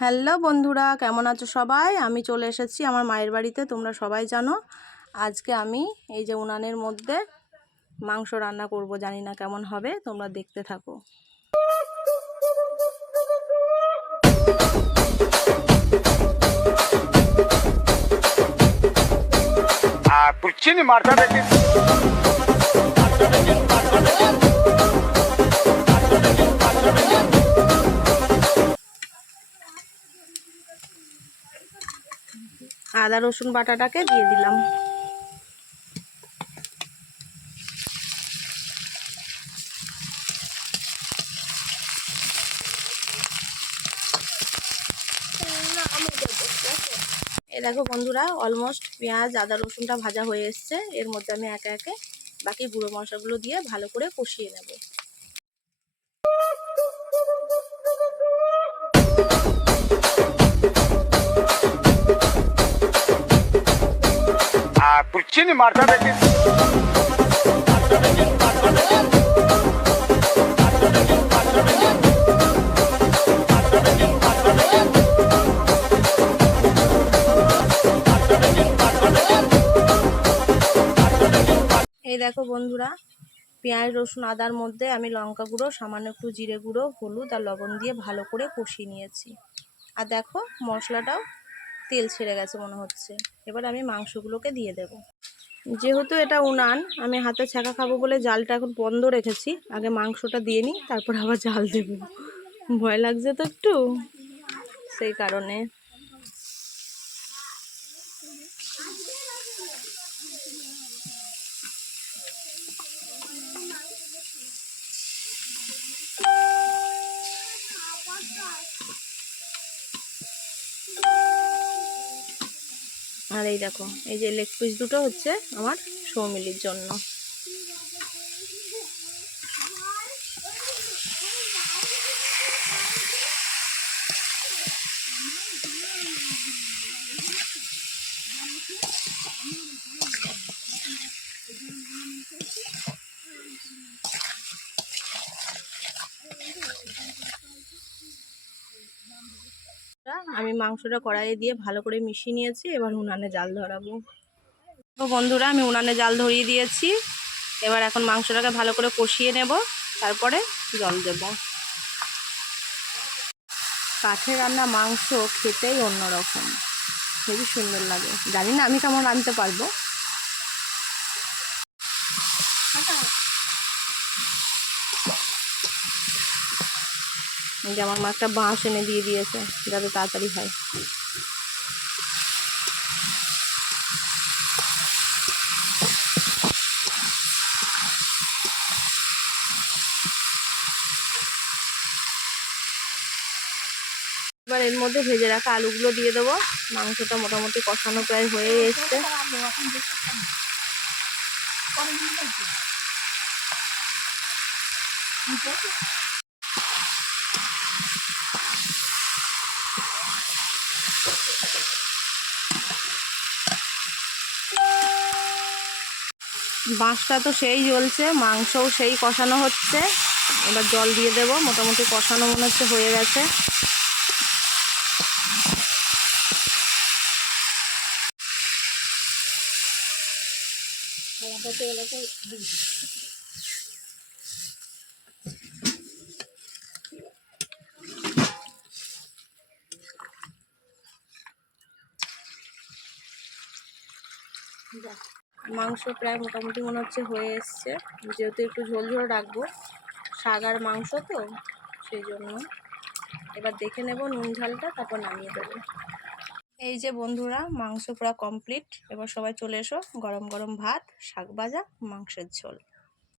Hello বন্ধুরা, কেমন আছো সবাই? আমি চলে এসেছি আমার মায়ের বাড়িতে। তোমরা সবাই জানো আজকে আমি এই যে উনানের মধ্যে মাংস রান্না করব। জানি না কেমন হবে, তোমরা দেখতে থাকো। আদা রসুন বাটাটাকে দিয়ে দিলাম। এই দেখো বন্ধুরা, অলমোস্ট পেঁয়াজ আদা রসুনটা ভাজা হয়ে এসছে। এর মধ্যে আমি একে একে বাকি গুঁড়ো মশলাগুলো দিয়ে ভালো করে কষিয়ে নেব। Puccini Marta Betis. এই দেখো বন্ধুরা, পেঁয়াজ রসুন আদার মধ্যে আমি লঙ্কা গুঁড়ো, সামান্য একটু জিরে গুঁড়ো, হলুদ আর লবণ দিয়ে ভালো করে কষিয়ে নিয়েছি। আর দেখো মশলাটাও তেল ছেড়ে গেছে মনে হচ্ছে। এবার আমি মাংসগুলোকে দিয়ে দেব। যেহেতু এটা উনান, আমি হাতে ছ্যাঁকা খাবো বলে জালটা এখন বন্ধ রেখেছি। আগে মাংসটা দিয়ে নিই, তারপর আবার জাল দেব। ভয় লাগছে তো একটু, সেই কারণে। আর এই দেখো, এই যে লেগ পিস দুটো হচ্ছে আমার সৌমিলির জন্য। আমি মাংসটা কড়াইয়ে দিয়ে ভালো করে মিশিয়ে নিয়েছি। এবার উনানে জাল ধরাবো। তো বন্ধুরা, আমি উনানে জাল ধরিয়ে দিয়েছি। এবার এখন মাংসটাকে ভালো করে কষিয়ে নেব, তারপরে জল দেব। কাঠে রান্না মাংস খেতেই অন্যরকম, খুবই সুন্দর লাগে। জানি না আমি কেমন রাঁধতে পারবো। এই যে আমার মা একটা বাঁশ এনে দিয়ে দিয়েছে যাতে তাড়াতাড়ি হয়। এবার এর মধ্যে ভেজে রাখা আলুগুলো দিয়ে দেবো। মাংসটা মোটামুটি কষানো প্রায় হয়ে এসছে। বাঁশটা তো সেই জ্বলছে, মাংসও সেই কষানো হচ্ছে। এবার জল দিয়ে দেবো। মোটামুটি কষানো মনে হচ্ছে হয়ে গেছে। মাংস প্রায় মোটামুটি মনে হচ্ছে হয়ে এসছে। যেহেতু একটু ঝোল ঝোল রাখবো, শাক আর মাংস তো, সেই জন্য। এবার দেখে নেব নুন ঝালটা, তারপর নামিয়ে দেবো। এই যে বন্ধুরা, মাংস পুরো কমপ্লিট। এবার সবাই চলে এসো, গরম গরম ভাত, শাক ভাজা, মাংসের ঝোল।